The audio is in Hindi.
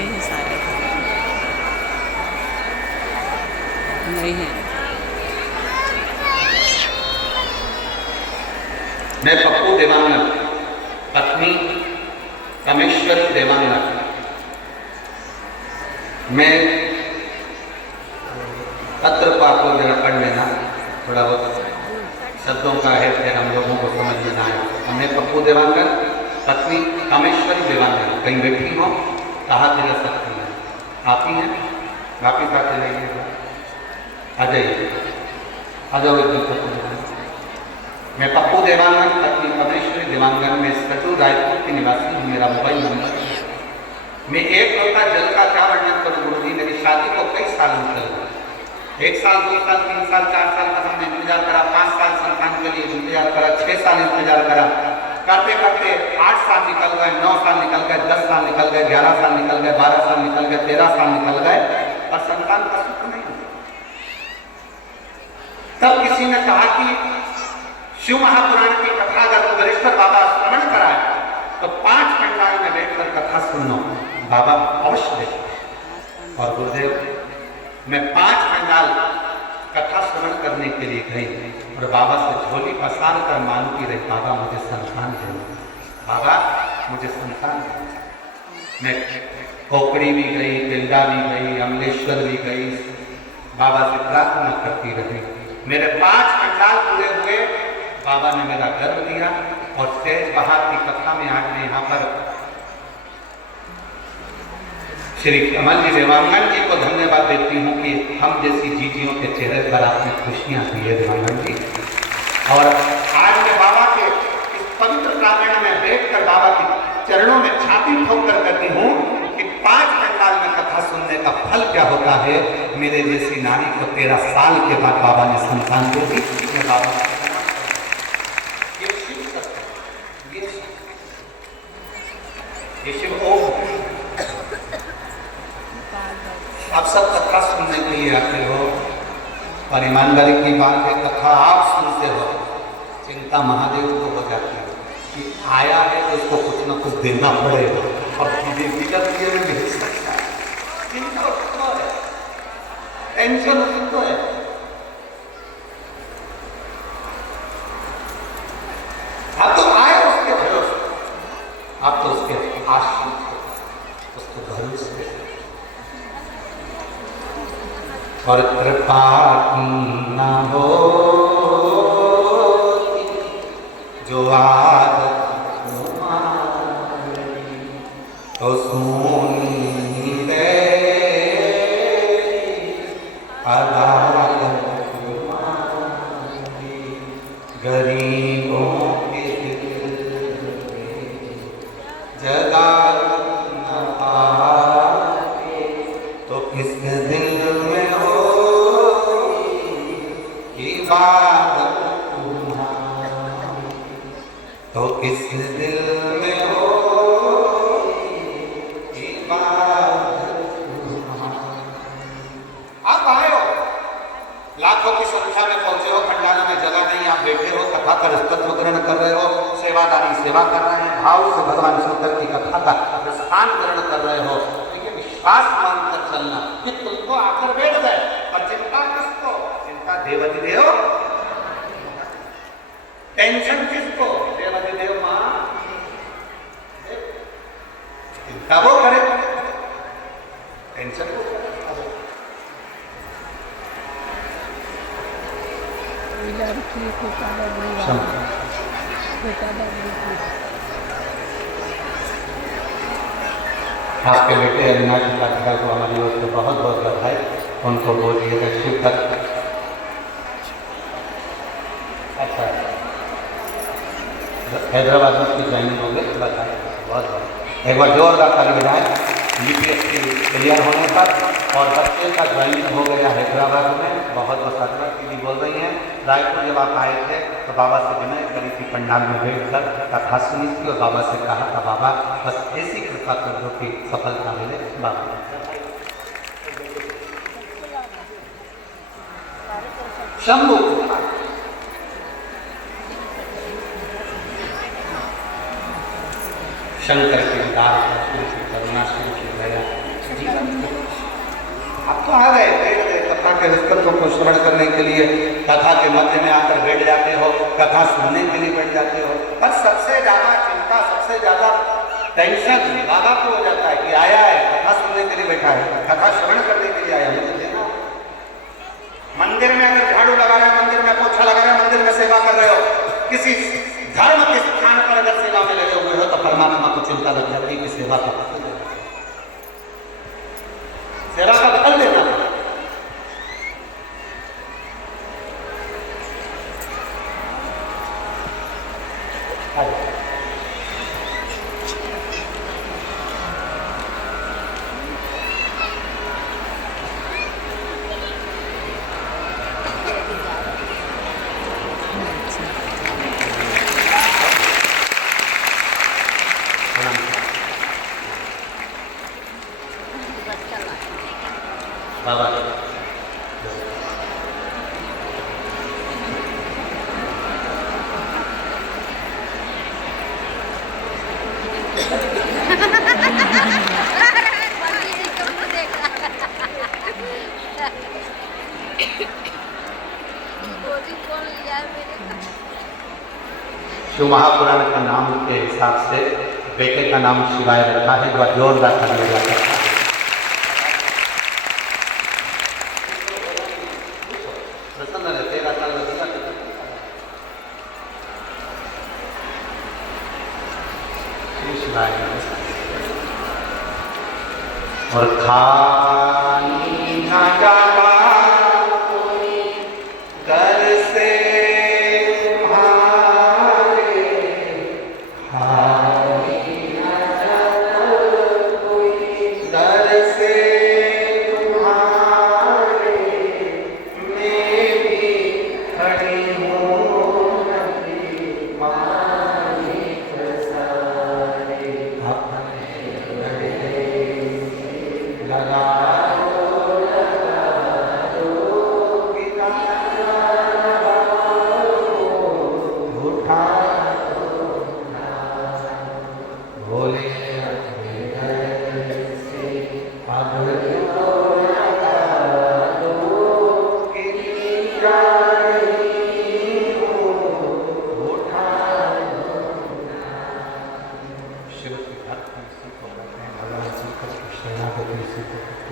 पे ही शायद नहीं है। मैं पप्पू देवांगन, पत्नी कामेश्वरी देवांगन, मैं पत्र को आप लोग जरा पढ़ लेना, थोड़ा बहुत शब्दों का है फिर हम लोगों को समझ में ना आए। हमने पप्पू देवांगन, पत्नी कामेश्वरी देवांगन, कहीं बैठी हो कहा दिला सकती है, आप ही हैं, वापिस आते जाइए, आ जाइए, आ जाओ एकदम। मैं पप्पू देवांगन, पत्नी कामेश्वरी देवांगन, मैं सचू रायपुर की निवासी हूँ। मेरा मोबाइल नंबर, मैं एक लोटा जल का क्या वर्णन करूँ गुरु जी। मेरी शादी को कई साल निकल गए, 1 साल 2 साल 3 साल 4 साल का हमने इंतजार करा, 5 साल संतान के लिए इंतजार करा, 6 साल इंतजार करा, करते करते 8 साल निकल गए, 9 साल निकल गए, 10 साल निकल गए, 11 साल निकल गए, 12 साल निकल गए, 13 साल निकल गए और संतान का सुख नहीं हुआ। तब किसी ने कहा कि शिव महापुराण की कथा अगर कुबेरेश्वर बाबा श्रवण कराए तो 5 पंडाल में बैठकर कथा सुनो, बाबा अवश्य देखें। और गुरुदेव मैं 5 पंडाल कथा श्रवण करने के लिए गई और बाबा से झोली पसार कर मांगती रही, बाबा मुझे संतान दे, बाबा मुझे संतान दे। मैं खोपड़ी भी गई, तिल्दा भी गई, अमलेश्वर भी गई, बाबा से प्रार्थना करती रही। मेरे 5 पंडाल पूरे हुए, बाबा ने मेरा गर्व दिया और सहज बहार की कथा में आज मैं यहाँ पर श्री कमल जी देवांगन जी को धन्यवाद देती हूँ कि हम जैसी जीजियों के चेहरे पर आपने खुशियाँ दी है देवांगन जी। और आज मैं बाबा के इस पवित्र प्रांगण में बैठकर बाबा के चरणों में छाती ठोकर करती हूँ कि 5 पंडाल में कथा सुनने का फल क्या होता है। मेरे जैसी नारी को 13 साल के बाद बाबा ने संतान दे दी। मैं बाबा ये शिव ओम, आप सब कथा सुनने के लिए आते हो और ईमानदारी की बात है, कथा आप सुनते हो, चिंता महादेव को हो जाती है कि आया है तो इसको कुछ ना कुछ देना पड़ेगा और विगत दिए में मिल सकता है। चिंता उसको है, टेंशन उसको है। आप तो आए उसके भरोसे, आप तो उसके आश्रित हो, उसके भरोसे। और कृपा न हो जो आदत तो सुनी दे अदालत गरीबों के जगा न पाए तो किस दिल में हो इबादत तो किस दिल में हो इबादत। आप आए हो, लाखों की संख्या में पहुंचे हो, पंडालों में जगह नहीं, आप बैठे हो, कथा का रस्तत्व ग्रहण कर रहे हो, सेवादारी सेवा कर रहे हैं, भाव से भगवान शंकर की कथा का रसपान ग्रहण कर रहे हो। तो ये विश्वास मानकर चलना कि तुमको आकर बैठ गए और चिंता किसको, चिंता देवाधिदेव, टेंशन किसको, देवाधिदेव मां, चिंता वो करे, टेंशन वो करे। आपके बेटे अविनाश काटिका को हमारी ओर से बहुत बहुत बधाई, उनको बोलिएगा शिव तक। अच्छा, हैदराबाद में उसकी ज्वाइनिंग हो गई, बताए बहुत बहुत एक बार जोरदार ताली बजाएं। यूपीएससी क्लियर होने पर और बच्चे का ज्वाइनिंग हो गया हैदराबाद में, बहुत बहुत धन्यवाद। दीदी बोल रही हैं रायपुर जब आप आए थे तो बाबा से विनय करी थी, पंडाल में बैठकर कथा सुनी थी और बाबा से कहा था बाबा बस ऐसी कृपा कर दो कि सफलता मिले। बाबा शंभु शंकर की दाल की करुणा की दया आप तो आ गए, बैठ गए कथा के स्कंदों को श्रवण करने के लिए, कथा के मध्य में आकर बैठ जाते हो, कथा सुनने के लिए बैठ जाते हो। पर सबसे ज्यादा चिंता, सबसे ज्यादा टेंशन बाबा को हो जाता है कि आया है, कथा सुनने के लिए बैठा है, कथा श्रवण करने के लिए आया, मुझे देना। मंदिर में अगर झाड़ू लगा रहे हो, मंदिर में पोछा लगा रहे हो, मंदिर में सेवा कर रहे हो, किसी धर्म के स्थान पर अगर सेवा में लगे हुए हो तो परमात्मा को चिंता लग जाती है कि सेवा का फल देना, सेवा का फल देना। बाबा शिव महापुराण का नाम के हिसाब से बेटे का नाम शिवाय रखा है, वह जोरदार करने जाता है। और खानी ना जावा कोई घर से तुम्हारे, खानी ना जावा कोई घर से तुम्हारे, मैं भी खड़ी हूँ नबी मालिक सारे, लगा दो उठा भोले से अब शिव की भक्ति इसी को कहते हैं, भगवान श्री कृष्ण शरणागति इसी को कहते हैं।